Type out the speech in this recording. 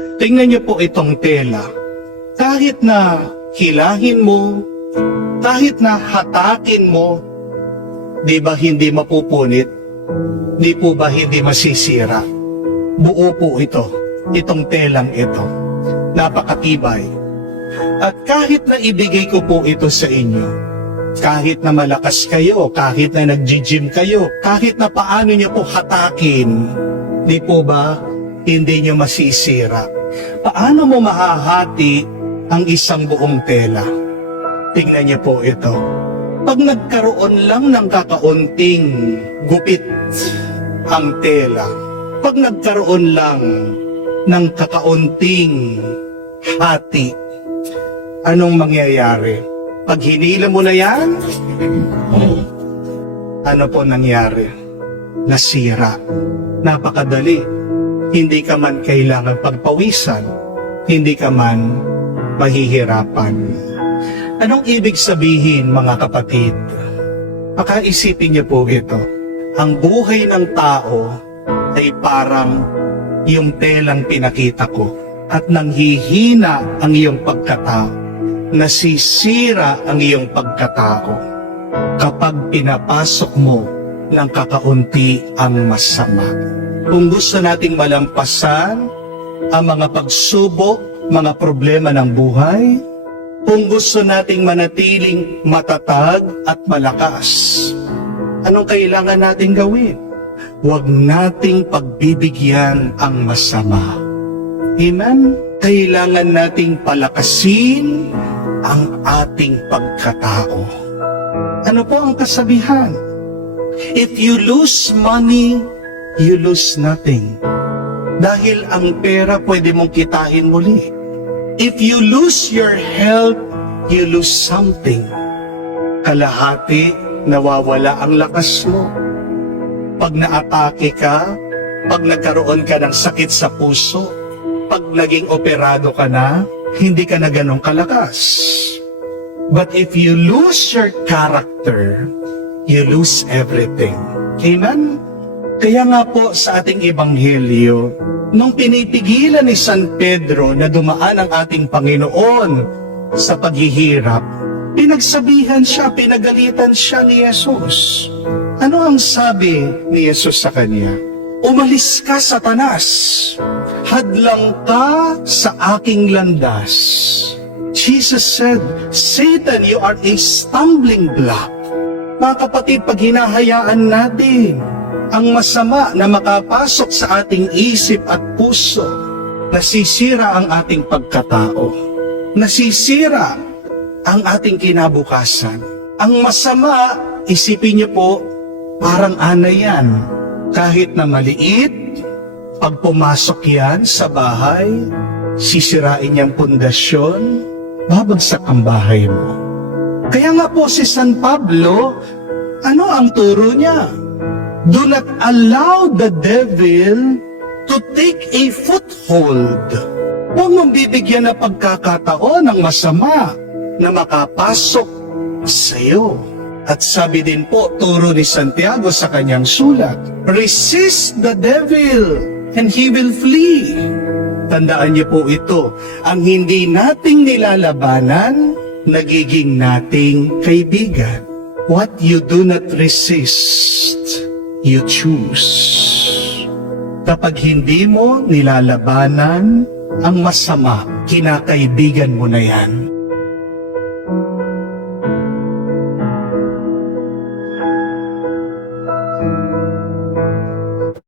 Tingnan niyo po itong tela. Kahit na hilahin mo, kahit na hatakin mo, di ba hindi mapupunit? Di po ba hindi masisira? Buo po ito, itong telang ito. Napakatibay. At kahit na ibigay ko po ito sa inyo, kahit na malakas kayo, kahit na nag-gym kayo, kahit na paano nyo po hatakin, di po ba hindi nyo masisira? Paano mo mahahati ang isang buong tela? Tingnan niyo po ito. Pag nagkaroon lang ng kakaunting gupit ang tela, pag nagkaroon lang ng kakaunting hati, anong mangyayari? Pag hinila mo na yan, ano po nangyari? Nasira. Napakadali. Hindi ka man kailangan pagpawisan, hindi ka man mahihirapan. Anong ibig sabihin, mga kapatid? Pakaisipin niyo po ito. Ang buhay ng tao ay parang yung telang pinakita ko, at nanghihina ang iyong pagkatao, nasisira ang iyong pagkatao kapag pinapasok mo ng kakaunti ang masama. Kung gusto nating malampasan ang mga pagsubok, mga problema ng buhay, kung gusto nating manatiling matatag at malakas, anong kailangan nating gawin? Huwag nating pagbibigyan ang masama. Amen? Kailangan nating palakasin ang ating pagkatao. Ano po ang kasabihan? If you lose money, you lose nothing. Dahil ang pera pwede mong kitain muli. If you lose your health, you lose something. Kalahati, nawawala ang lakas mo. Pag naatake ka, pag nagkaroon ka ng sakit sa puso, pag naging operado ka na, hindi ka na ganong kalakas. But if you lose your character, you lose everything. Amen? Kaya nga po sa ating ebanghelyo, nung pinipigilan ni San Pedro na dumaan ang ating Panginoon sa paghihirap, pinagsabihan siya, pinagalitan siya ni Jesus. Ano ang sabi ni Jesus sa kanya? Umalis ka, Satanas! Hadlang ka sa aking landas. Jesus said, Satan, you are a stumbling block. Mga kapatid, pag hinahayaan natin ang masama na makapasok sa ating isip at puso, nasisira ang ating pagkatao. Nasisira ang ating kinabukasan. Ang masama, isipin niyo po, parang anay yan. Kahit na maliit, pag pumasok yan sa bahay, sisirain niyang pundasyon, babagsak ang bahay mo. Kaya nga po si San Pablo, ano ang turo niya? Do not allow the devil to take a foothold. Huwag mong bibigyan na pagkakataon ng masama na makapasok sa iyo. At sabi din po, turo ni Santiago sa kanyang sulat, resist the devil and he will flee. Tandaan niyo po ito, ang hindi nating nilalabanan, nagiging nating kaibigan. What you do not resist, you choose. Kapag hindi mo nilalabanan ang masama, kinakaibigan mo na yan.